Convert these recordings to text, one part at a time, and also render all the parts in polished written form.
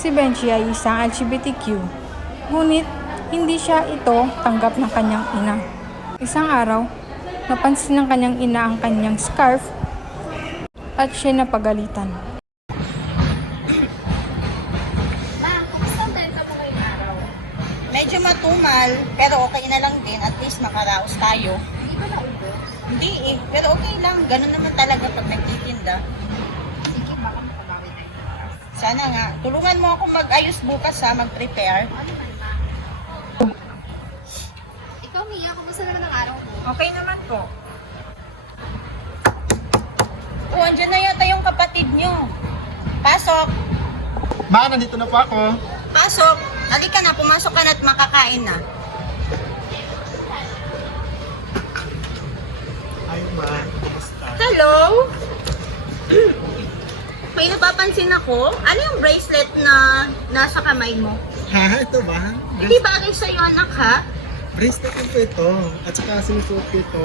Si Benji ay isang LGBTQ, ngunit hindi siya ito tanggap ng kanyang ina. Isang araw, napansin ng kanyang ina ang kanyang scarf at siya napagalitan. Ma, kumusta ang benta mo ngayong araw? Medyo matumal, pero okay na lang din. At least makaraos tayo. Hindi ba naubos? Hindi eh, pero okay lang. Ganun naman talaga pag nagtitinda. Sige, baka makabawi tayo. Sana nga. Tulungan mo ako mag-ayos bukas ha, mag-prepare. Ano man, ma? Ikaw, Mia, kumusta naman ang araw mo? Okay naman po. Oh, andyan na yata yung kapatid nyo. Pasok! Ma, nandito na po ako. Pasok! Halika na, pumasok ka na at makakain na. Ay, ma. Kumusta? Hello? May napapansin ako. Ano yung bracelet na nasa kamay mo? Ha? Ito ba? Hindi bagay sa'yo, anak, ha? Bracelet ko po ito. At saka sinusuot ko ito.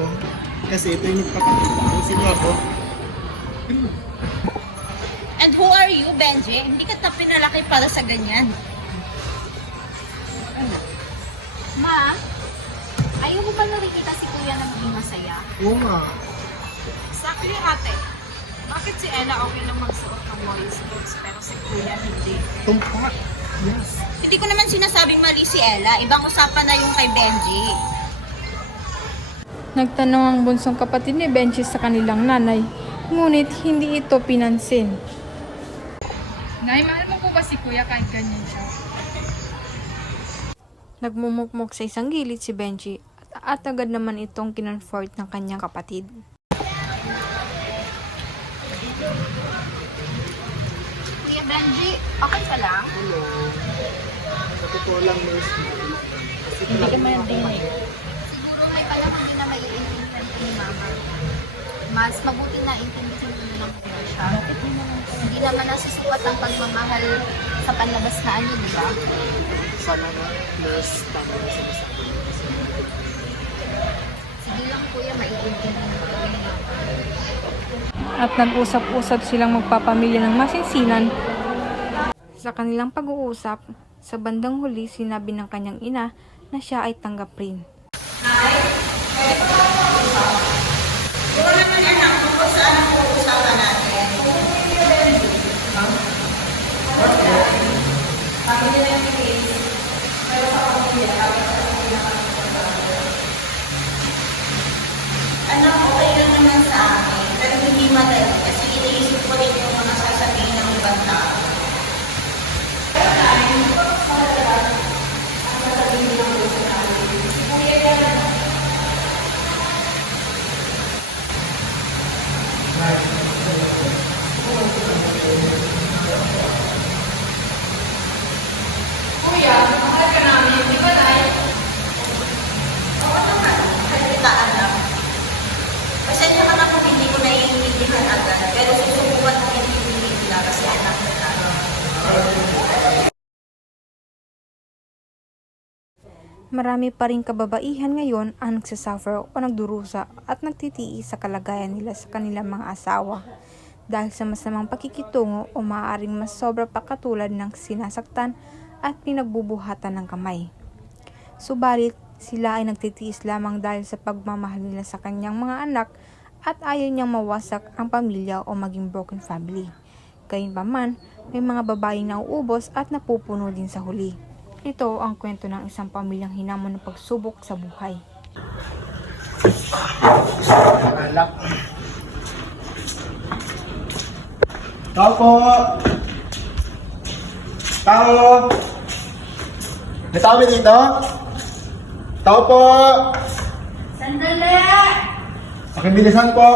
Kasi ito yung nagpapakita kung sino ako. And who are you, Benji? Hindi ka pinalaki para sa ganyan. Ma, ayaw mo ba nakikita si Kuya na maging masaya? Oo nga. Exactly, ate. Bakit si Ella okay lang magsuot ng boys clothes pero si Kuya hindi? Tumpak. Yes. Hindi ko naman sinasabing mali si Ella. Ibang usapan na yung kay Benji. Nagtanong ang bunsong kapatid ni Benji sa kanilang nanay, ngunit hindi ito pinansin. Nay, mahal mo po ba si Kuya kahit ganyan siya? Nagmumukmok sa isang gilid si Benji at agad naman itong kinonfort ng kanyang kapatid. Kuya Benji, okay ka lang? Hello. Sa totoo lang, nurse. Hindi ka man dinig. Siguro may panahon din na maiintindihan ko ni Mama. Mas mabuti na intindihin mo na lang muna siya. Hindi naman nasusukat ang pagmamahal sa panlabas na ano, di ba? Sana na, nurse. Tama na sinasabi mo. Sige lang, Kuya, maiintindihan ko rin ni Mama. At nag-usap-usap silang magpapamilya ng masinsinan. Sa kanilang pag-uusap, sa bandang huli sinabi ng kanyang ina na siya ay tanggap rin. Ikaw naman anak, kung saan ang uusapan natin. Pamilya lang yung case. Pero sa pamilya, anak, okay lang naman sa akin. Pero hindi madali. Kasi iniisip ko rin yung mga sasabihin ng ibang tao. Pero tayo, ang sasabihin ng gusto natin. Si Kuya yan. Kuya, mahal ka namin, di ba tayo? Oo naman, kalitaan lang. Pasensya ka na kung hindi ko naiintindihan agad, pero susubukan ko intindihin nila kasi anak na tayo. Marami pa rin kababaihan ngayon ang nagsasuffer o nagdurusa at nagtitiis sa kalagayan nila sa kanilang mga asawa dahil sa masamang pakikitungo o maaaring mas sobra pa katulad ng sinasaktan at pinagbubuhatan ng kamay. Subalit, sila ay nagtitiis lamang dahil sa pagmamahal nila sa kanyang mga anak at ayaw niyang mawasak ang pamilya o maging broken family. Gayunpaman, may mga babaeng nauubos at napupuno din sa huli. Ito ang kwento ng isang pamilyang hinamon ng pagsubok sa buhay. Alak. Tao po! Tao! May tao ba dito? Tao po! Sandali! Pakibilisan po.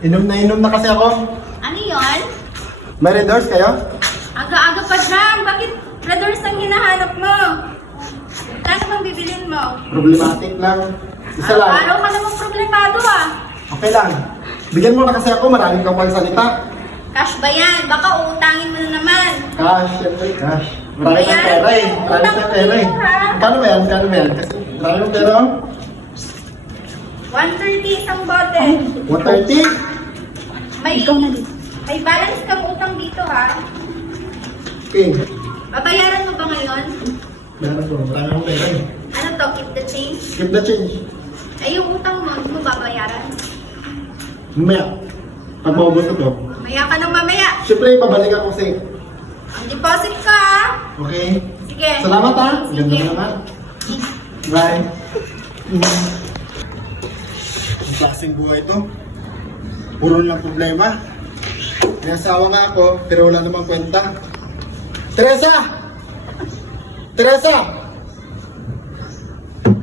Inom na kasi ako. Ano yon? May red doors kayo? Aga-aga pa dyan! Bakit red doors ang hinahanap mo? Kano bang bibilin mo? Problematic lang. Isa lang. Araw ka namang problemado ah! Okay lang. Bigyan mo na kasi ako. Maraming kapal salita. Cash ba yan? Baka uutangin mo na naman! Cash, syempre cash. Marami kang pera eh. Marami kang pera eh. Kano ba yan? Kano ba yan? Kasi marami kang pera oh. 130 isang bote. 130? May balance kang utang dito ha. King, Babayaran mo ba ngayon? meron po. Marami akong pera eh. Ano to, keep the change? Keep the change. Ay, yung utang mo, hindi mo babayaran? Mamaya. Pag maubos ko to. Mamaya ka nang mamaya. Siyempre, pabalik ako sa Ang deposit ka, ah. Okay? Sige. Salamat ha. Ganda Sige. mo naman. Bye. Ang klaseng buhay ito. Puro lang problema. May asawa nga ako, pero wala namang kwenta. Teresa! Teresa!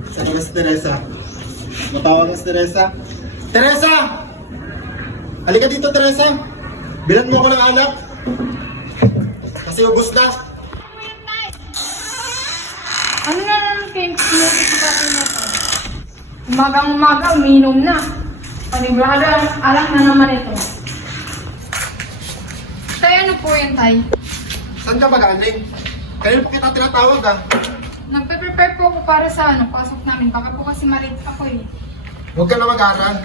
Saan ba si Teresa? Matawag na si Teresa. Teresa! Halika dito, Teresa. Bilan mo ako ng alak. Kasi ubos na. Ano na lang kayo sinasikatin mo to? Umagang-umaga, uminom na. Panigurado, alam na naman ito. Tay, ano po yun, Tay? Saan ka magaling? Kaya po kita tinatawag ah. Nagpe-prepare po ako para sa pasok namin. Baka po kasi malit ako eh. Huwag ka na mag-aaral.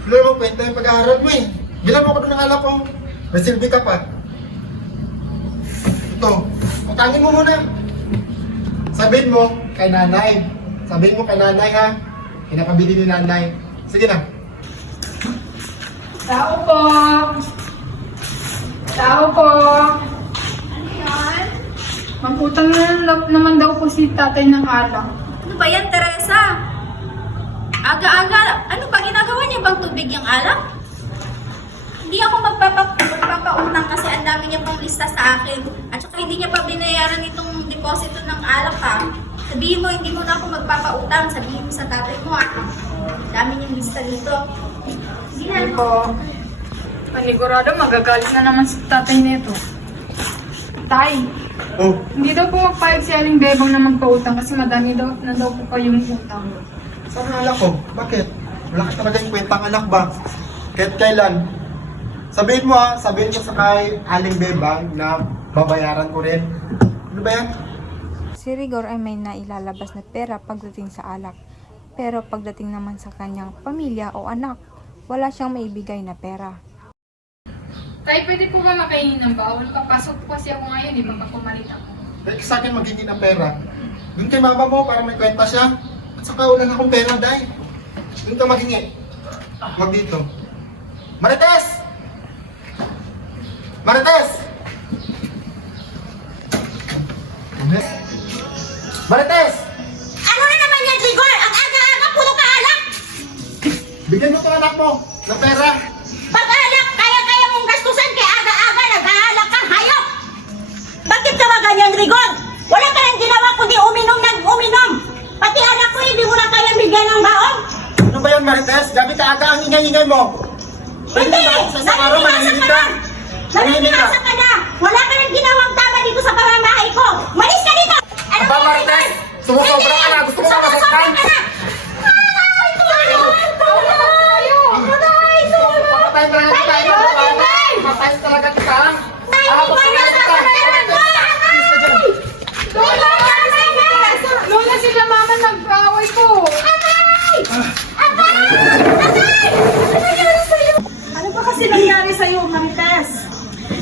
Wala namang kwenta yung pag-aaral mo eh. Bilang mo ko doon ng alak ko. May silbi ka pa. Ito, utangin mo muna. Sabihin mo kay nanay. Sabihin mo kay nanay ha. Pinapabili ni nanay. Sige na. Tao po! Tao po! Ano yan? Magutang na naman daw po si tatay ng alak. Ano ba yan, Teresa? Aga-aga, ano ba ginagawa niya bang tubig yung alak? Hindi ako magpapautang kasi ang dami niya pang lista sa akin. At saka hindi niya pa binayaran itong deposito ng alak ha. Sabihin mo, hindi mo na ako magpapautang. Sabihin mo sa tatay mo ha. Dami niyang lista dito. Hindi na. Hindi po. Panigurado, magagalit na naman si tatay nito. Tay, Oh, hindi daw po magpayag si Aling Bebang na magpautang kasi madami daw na daw po kayong utang. saan ang alak ko? Bakit? Wala ka talaga yung kwentang alak ba? Kahit kailan? Sabihin mo ha, sabihin ko sa kay Aling Bebang na babayaran ko rin. Ano ba yan? Si Rigor ay may nailalabas na pera pagdating sa alak. Pero pagdating naman sa kanyang pamilya o anak, wala siyang maibigay na pera. Tay, pwede po ba makainin ng bawal? Papasok po kasi ako ngayon, di ba pa pumalit ako? Dahil sa akin magiging ng pera. Doon kay mama mo para may kwenta siya. At saka wala na akong pera, Day. Doon ka maghingi. Huwag dito. Marites! Marites! Marites! Ano na naman yan, Rigor? Ang aga-aga, puro ka alak! Bigyan mo itong anak mo ng pera. Pag alak, kaya-kaya mong gastusan kaya aga-aga, nag-aalak kang hayop! Bakit ka ba ganyan, Rigor? Wala ka nang ginawa kundi uminom ng uminom! Pati anak ko, hindi mo na kaya bigyan ng baon! Ano ba yan, Marites? Gabi ka aga ang ingay-ingay mo. Hindi! Sa isang araw, manahimik ka. Manahimik ka. Naniniwasa ka na! Wala ka nang ginawang tama dito sa pamamahay ko! Malis ka dito! Ano Aba, ba, Marites! Sumusobra ka na! Gusto mo ka masaktan? Ay, tulong! Tulong! Aray, tulong! Papatayin talaga kita! Ay, Papatayin talaga kita! Ay, Ahapos hindi talaga ka kita! Tulong! Lola, sila mama nag-away po! Ano ba kasi nangyari sa'yo, Marites?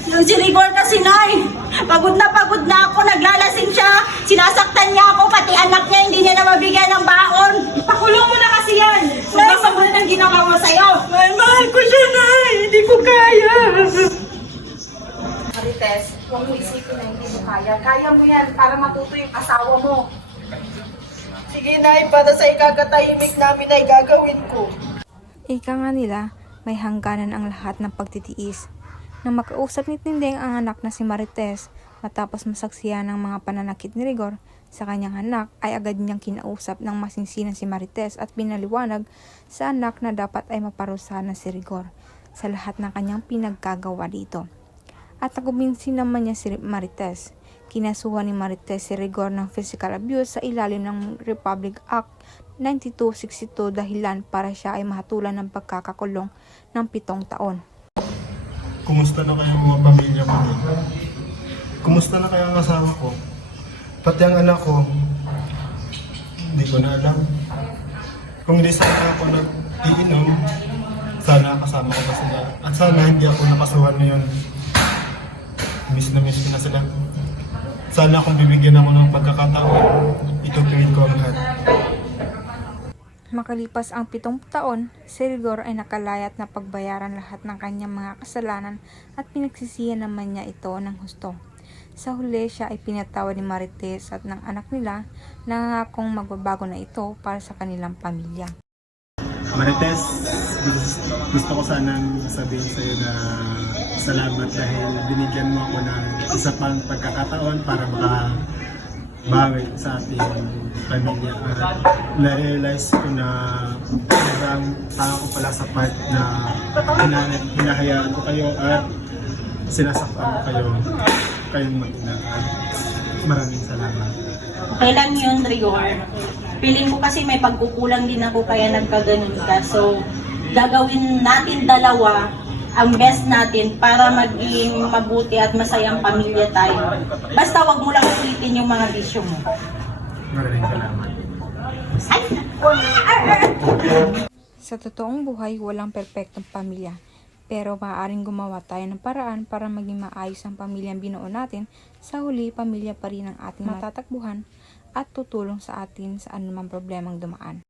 Yung si Rigor kasi, Nay. Pagod na ako, naglalasing siya. Sinasaktan niya ako, pati anak niya, hindi niya na mabigyan ng baon. Pakulong mo na kasi yan. Sobrang ng ginawa mo sa'yo. Mahal ko siya, Nay. Hindi ko kaya. Marites, huwag mo isipin na hindi mo kaya. Kaya mo yan para matuto yung asawa mo. Sige, Nay, para sa ikakatahimik namin ay gagawin ko. Ika nga nila, may hangganan ang lahat ng pagtitiis. Nang makausap ni Tindeng ang anak na si Marites, matapos masaksiyan ng mga pananakit ni Rigor sa kanyang anak, ay agad niyang kinausap ng masinsinan si Marites at pinaliwanag sa anak na dapat ay maparusahan si Rigor sa lahat ng kanyang pinagkagawa dito. At nakumbinsi naman niya si Marites. Kinasuhan ni Marites si Rigor ng physical abuse sa ilalim ng Republic Act 9262 dahilan para siya ay mahatulan ng pagkakakulong ng 7 taon. Kumusta na kaya ang mga pamilya ko? Kumusta na kaya ang asawa ko? Pati ang anak ko, hindi ko na alam. Kung hindi sana ako nag-iinom, sana kasama ko pa sila. At sana hindi ako nakasuhan ngayon. Miss na sila. Sana kung bibigyan ako ng pagkakataon, itutuwid ko ang lahat. Makalipas ang 7 taon, si Rigor ay nakalaya at napagbayaran lahat ng kanyang mga kasalanan at pinagsisihan naman niya ito ng husto. Sa huli, siya ay pinatawad ni Marites at ng anak nila, nangangakong magbabago na ito para sa kanilang pamilya. Marites, gusto ko sanang sabihin sa iyo na salamat dahil binigyan mo ako ng isa pang pagkakataon para makabawi sa ating pamilya. At na-realize ko na sobrang tao ko pala sa part na hinahayaan ko kayo at sinasaktan ko kayong mag-ina. Maraming salamat. Okay lang yun, Rigor. Feeling ko kasi may pagkukulang din ako kaya nagkaganon ka. So, gagawin natin dalawa ang best natin para maging mabuti at masayang pamilya tayo. Basta wag mo lang ulitin yung mga bisyo mo. Maraming salamat. Sa totoong buhay, walang perpektong pamilya. Pero maaaring gumawa tayo ng paraan para maging maayos ang pamilyang binuo natin. Sa huli, pamilya pa rin ang ating matatakbuhan at tutulong sa atin sa anumang problemang dumaan.